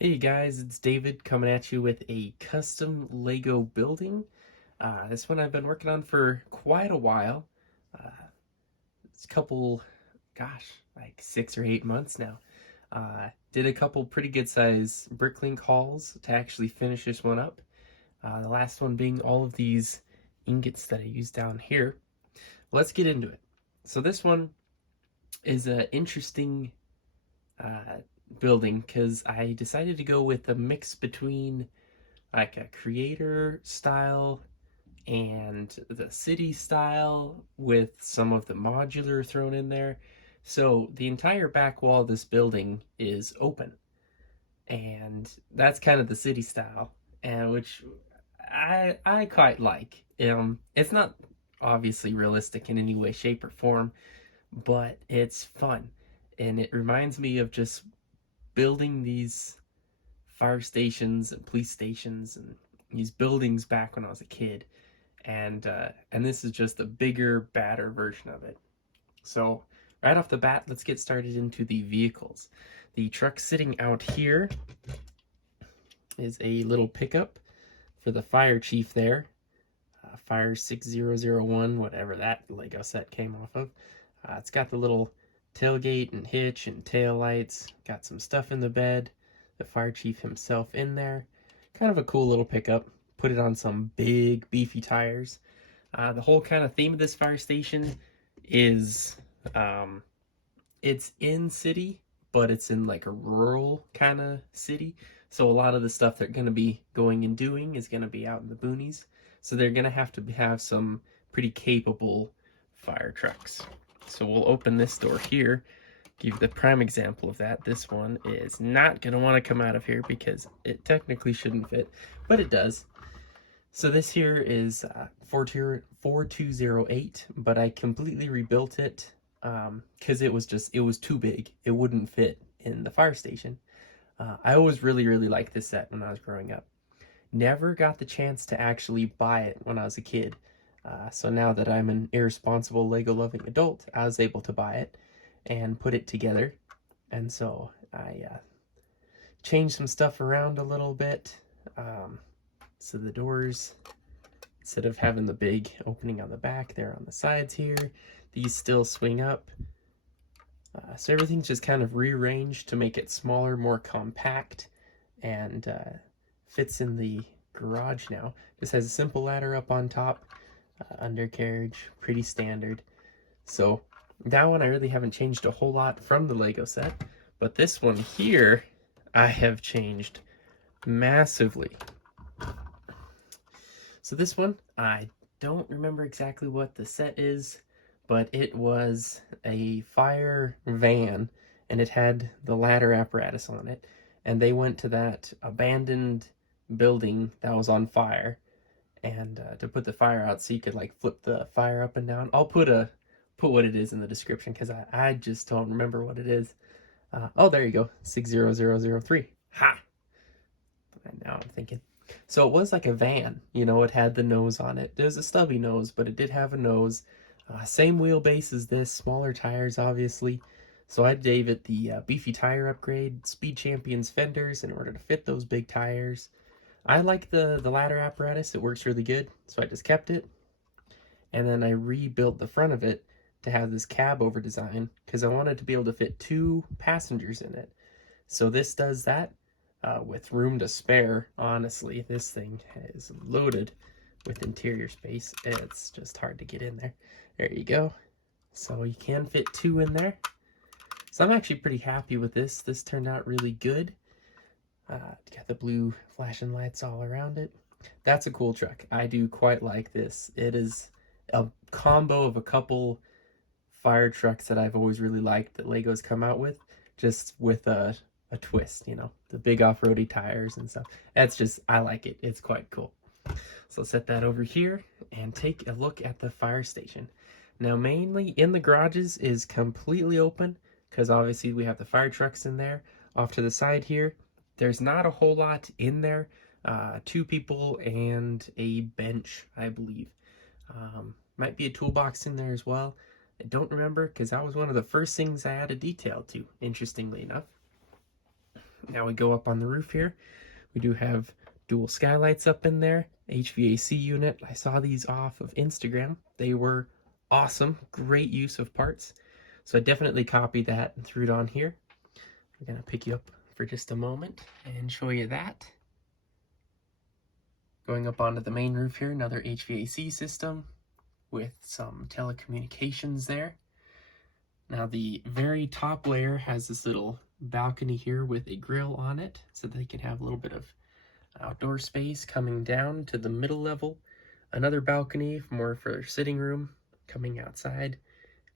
Hey guys, it's David coming at you with a custom Lego building. This one I've been working on for quite a while. Uh, it's a couple, like 6 or 8 months now. Did a couple pretty good size bricklink hauls to actually finish this one up. The last one being all of these ingots that I use down here. Let's get into it. So this one is an interesting uh, building because I decided to go with a mix between like a creator style and the city style with some of the modular thrown in there. So the entire back wall of this building is open, and that's kind of the city style, and which I quite like. It's not obviously realistic in any way, shape, or form, but it's fun, and it reminds me of just building these fire stations and police stations and these buildings back when I was a kid, and this is just a bigger, badder version of it. So right off the bat, let's get started into the vehicles. The truck sitting out here is a little pickup for the fire chief there, Fire 6001, whatever that Lego set came off of. It's got the little tailgate and hitch and tail lights. Got some stuff in the bed. The fire chief himself in there. Kind of a cool little pickup. Put it on some big beefy tires. The whole kind of theme of this fire station is um, it's in city, but it's in like a rural kind of city. So a lot of the stuff they're going to be going and doing is going to be out in the boonies. So they're going to have some pretty capable fire trucks. So we'll open this door here, give you the prime example of that. This one is not going to want to come out of here because it technically shouldn't fit, but it does. So this here is 4208, but I completely rebuilt it because it was too big. It wouldn't fit in the fire station. I always really liked this set when I was growing up. Never got the chance to actually buy it when I was a kid. So now that I'm an irresponsible Lego loving adult, I was able to buy it and put it together. And so I changed some stuff around a little bit. So the doors, instead of having the big opening on the back, they're on the sides here. These still swing up. So everything's just kind of rearranged to make it smaller, more compact, and fits in the garage now. Just has a simple ladder up on top, undercarriage, pretty standard. So that one I really haven't changed a whole lot from the Lego set, but this one here I have changed massively. So this one, I don't remember exactly what the set is, but it was a fire van, and it had the ladder apparatus on it, and they went to that abandoned building that was on fire, and to put the fire out so you could like flip the fire up and down. I'll put what it is in the description because I just don't remember what it is. Oh, there you go, 60003. Ha! And now I'm thinking. So it was like a van, it had the nose on it. It was a stubby nose, but it did have a nose. Same wheelbase as this, smaller tires, obviously. So I gave it the beefy tire upgrade, Speed Champions fenders in order to fit those big tires. I like the ladder apparatus, it works really good, so I just kept it. And then I rebuilt the front of it to have this cab over design because I wanted to be able to fit 2 passengers in it. So this does that. With room to spare, honestly. This thing is loaded with interior space. It's just hard to get in there. There you go. So you can fit 2 in there. So I'm actually pretty happy with this. This turned out really good. Got the blue flashing lights all around it. That's a cool truck. I do quite like this. It is a combo of a couple fire trucks that I've always really liked that Lego's come out with, just with a twist, the big off-roady tires and stuff. I like it. It's quite cool. So set that over here and take a look at the fire station. Now, mainly in the garages is completely open because obviously we have the fire trucks in there. Off to the side here, there's not a whole lot in there. 2 people and a bench, I believe. Might be a toolbox in there as well. I don't remember because that was one of the first things I added detail to, interestingly enough. Now we go up on the roof here. We do have dual skylights up in there, HVAC unit. I saw these off of Instagram. They were awesome, great use of parts. So I definitely copied that and threw it on here. We're gonna pick you up for just a moment and show you that. Going up onto the main roof here, another HVAC system with some telecommunications there. Now the very top layer has this little balcony here with a grill on it so that they can have a little bit of outdoor space. Coming down to the middle level, another balcony more for their sitting room coming outside.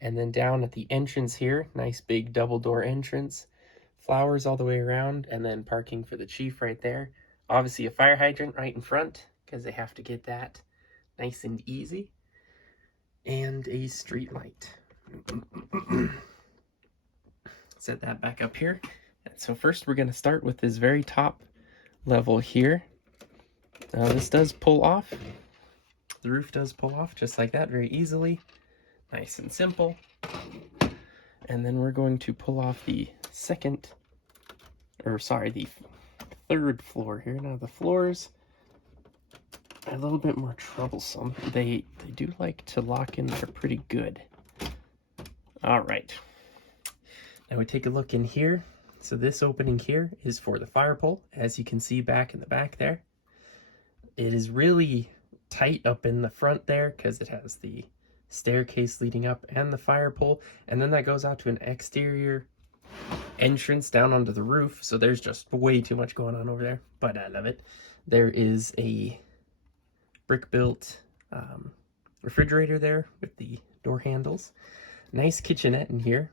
And then down at the entrance here, nice big double door entrance, flowers all the way around, and then parking for the chief right there. Obviously a fire hydrant right in front because they have to get that nice and easy. And a street light. Set that back up here. And so first we're going to start with this very top level here. This does pull off. The roof does pull off just like that very easily. Nice and simple. And then we're going to pull off the the third floor here. Now the floors are a little bit more troublesome. They do like to lock in there pretty good. All right. Now we take a look in here. So this opening here is for the fire pole, as you can see back in the back there. It is really tight up in the front there because it has the staircase leading up and the fire pole, and then that goes out to an exterior entrance down onto the roof. So there's just way too much going on over there, but I love it. There is a brick-built refrigerator there with the door handles. Nice kitchenette in here.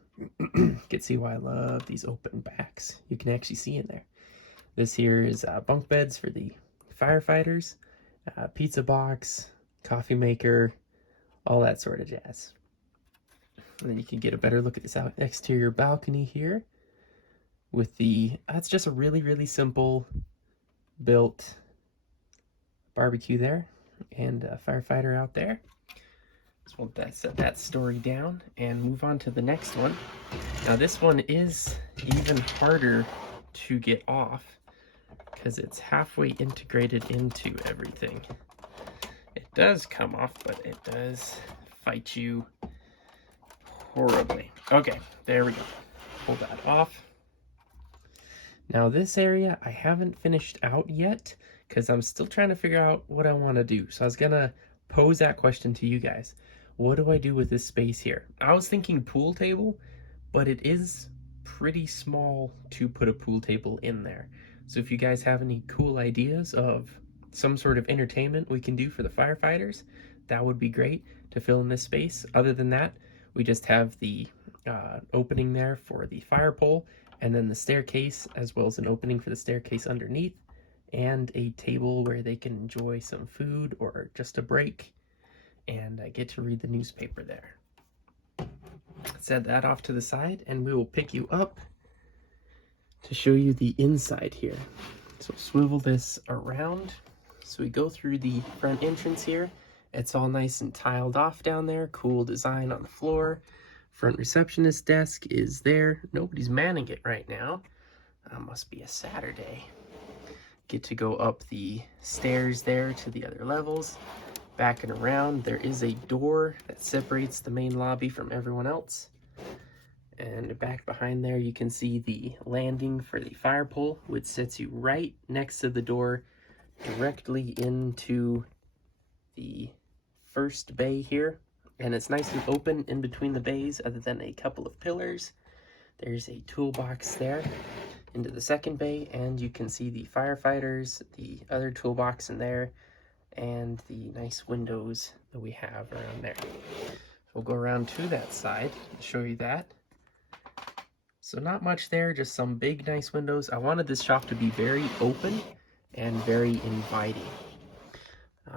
You can see why I love these open backs. You can actually see in there. This here is bunk beds for the firefighters, pizza box, coffee maker, all that sort of jazz. And then you can get a better look at this exterior balcony here with that's just a really, really simple built barbecue there and a firefighter out there. So we'll set that story down and move on to the next one. Now this one is even harder to get off because it's halfway integrated into everything. It does come off, but it does fight you horribly. Okay, there we go. Pull that off. Now this area I haven't finished out yet because I'm still trying to figure out what I want to do. So I was gonna pose that question to you guys. What do I do with this space here? I was thinking pool table, but it is pretty small to put a pool table in there. So if you guys have any cool ideas of some sort of entertainment we can do for the firefighters, that would be great to fill in this space. Other than that, we just have the opening there for the fire pole, and then the staircase, as well as an opening for the staircase underneath, and a table where they can enjoy some food or just a break and get to read the newspaper there. Set that off to the side, and we will pick you up to show you the inside here. So swivel this around. So we go through the front entrance here. It's all nice and tiled off down there. Cool design on the floor. Front receptionist desk is there. Nobody's manning it right now. Must be a Saturday. Get to go up the stairs there to the other levels. Back and around, there is a door that separates the main lobby from everyone else. And back behind there, you can see the landing for the fire pole, which sits you right next to the door, directly into the first bay here. And it's nice and open in between the bays, other than a couple of pillars. There's a toolbox there into the second bay, and you can see the firefighters, the other toolbox in there, and the nice windows that we have around there. So we'll go around to that side and show you that. So not much there, just some big nice windows. I wanted this shop to be very open and very inviting.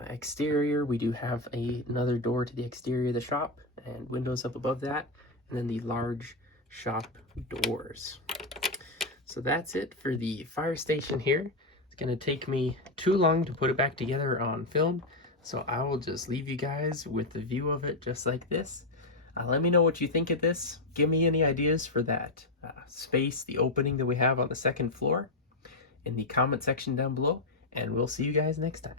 Exterior, we do have another door to the exterior of the shop and windows up above that, and then the large shop doors. So that's it for the fire station here. It's gonna take me too long to put it back together on film, so I will just leave you guys with the view of it just like this. Let me know what you think of this. Give me any ideas for that space, the opening that we have on the second floor in the comment section down below, and we'll see you guys next time.